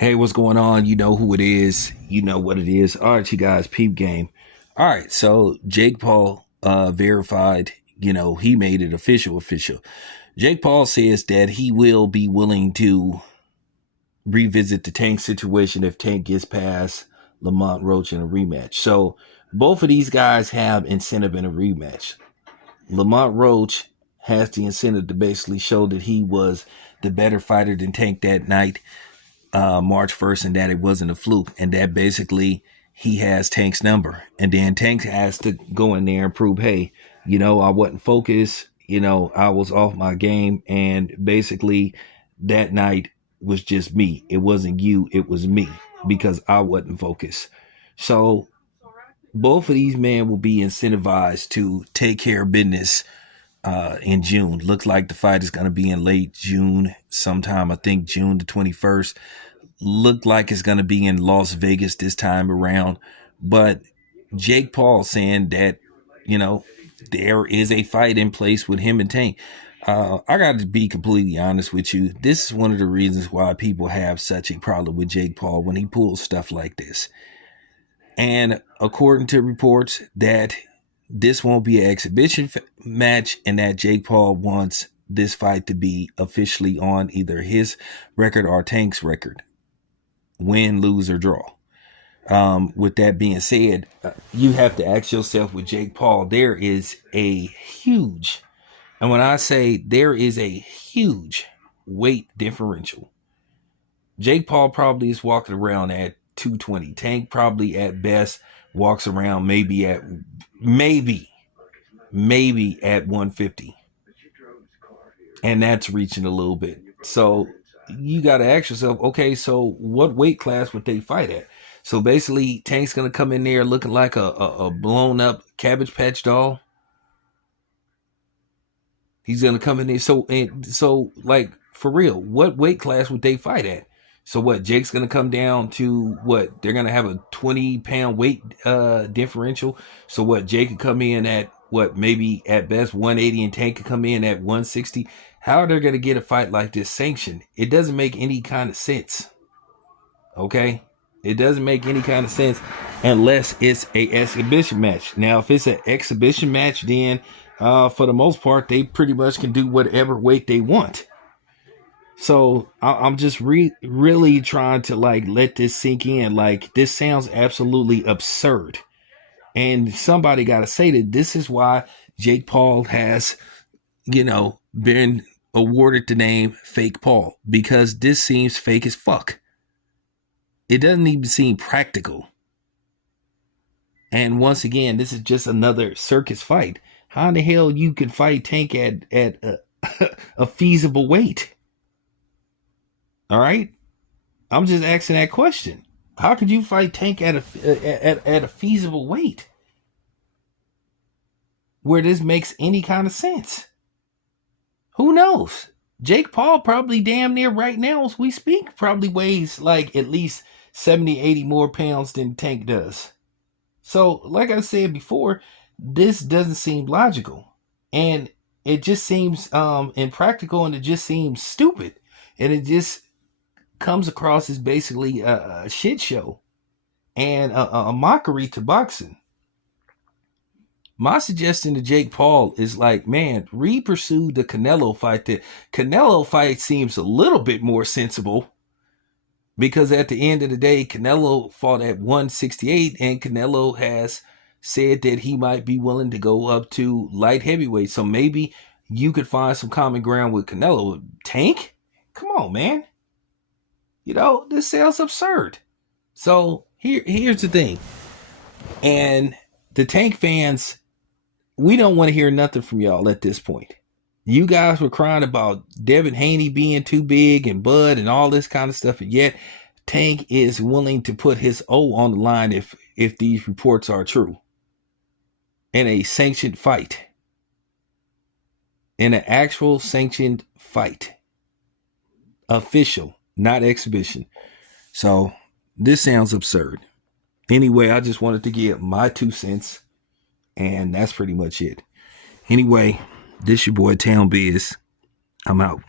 Hey, what's going on? You know who it is. You know what it is. All right, you guys, peep game. All right, so Jake Paul verified, he made it official. Jake Paul says that he will be willing to revisit the Tank situation if Tank gets past Lamont Roach in a rematch. So both of these guys have incentive in a rematch. Lamont Roach has the incentive to basically show that he was the better fighter than Tank that night, March 1st, and that it wasn't a fluke, and that basically he has Tank's number. And then Tank has to go in there and prove, hey, I wasn't focused, I was off my game, and basically that night was just me. It wasn't you, it was me, because I wasn't focused. So both of these men will be incentivized to take care of business in June. Looks like the fight is going to be in late June sometime. I think June the 21st. Looked like it's going to be in Las Vegas this time around. But Jake Paul saying that, there is a fight in place with him and Tank. I got to be completely honest with you. This is one of the reasons why people have such a problem with Jake Paul when he pulls stuff like this. And according to reports that this won't be an exhibition match, and that Jake Paul wants this fight to be officially on either his record or Tank's record, win, lose, or draw. With that being said, you have to ask yourself with Jake Paul, there is a huge, and when I say there is a huge weight differential. Jake Paul probably is walking around at 220. Tank probably at best walks around maybe at 150. And that's reaching a little bit. So you got to ask yourself, okay, so what weight class would they fight at? So basically, Tank's going to come in there looking like a blown up Cabbage Patch doll. He's going to come in there. So like, for real, what weight class would they fight at? So what, Jake's going to come down to what? They're going to have a 20-pound weight differential. So what, Jake could come in at what, maybe at best 180, and Tank could come in at 160. How are they going to get a fight like this sanctioned? It doesn't make any kind of sense. Okay? It doesn't make any kind of sense unless it's a exhibition match. Now, if it's an exhibition match, then for the most part, they pretty much can do whatever weight they want. So I'm just really trying to like let this sink in. Like, this sounds absolutely absurd. And somebody got to say that this is why Jake Paul has, been awarded the name Fake Paul, because this seems fake as fuck. It doesn't even seem practical. And once again, this is just another circus fight. How in the hell you can fight Tank at a feasible weight? All right, I'm just asking that question. How could you fight Tank at a feasible weight where this makes any kind of sense? Who knows? Jake Paul probably damn near right now as we speak probably weighs like at least 70, 80 more pounds than Tank does. So, like I said before, this doesn't seem logical, and it just seems impractical, and it just seems stupid, and it just comes across as basically a shit show and a mockery to boxing. My suggestion to Jake Paul is like, man, re-pursue the Canelo fight. The Canelo fight seems a little bit more sensible, because at the end of the day, Canelo fought at 168, and Canelo has said that he might be willing to go up to light heavyweight. So maybe you could find some common ground with Canelo. Tank? Come on, man. This sounds absurd. So here's the thing. And the Tank fans, we don't want to hear nothing from y'all at this point. You guys were crying about Devin Haney being too big and Bud and all this kind of stuff, and yet Tank is willing to put his O on the line if these reports are true. In a sanctioned fight. In an actual sanctioned fight. Official, not exhibition. So this sounds absurd. Anyway, I just wanted to give my 2 cents, and that's pretty much it. Anyway, this your boy Town Biz. I'm out.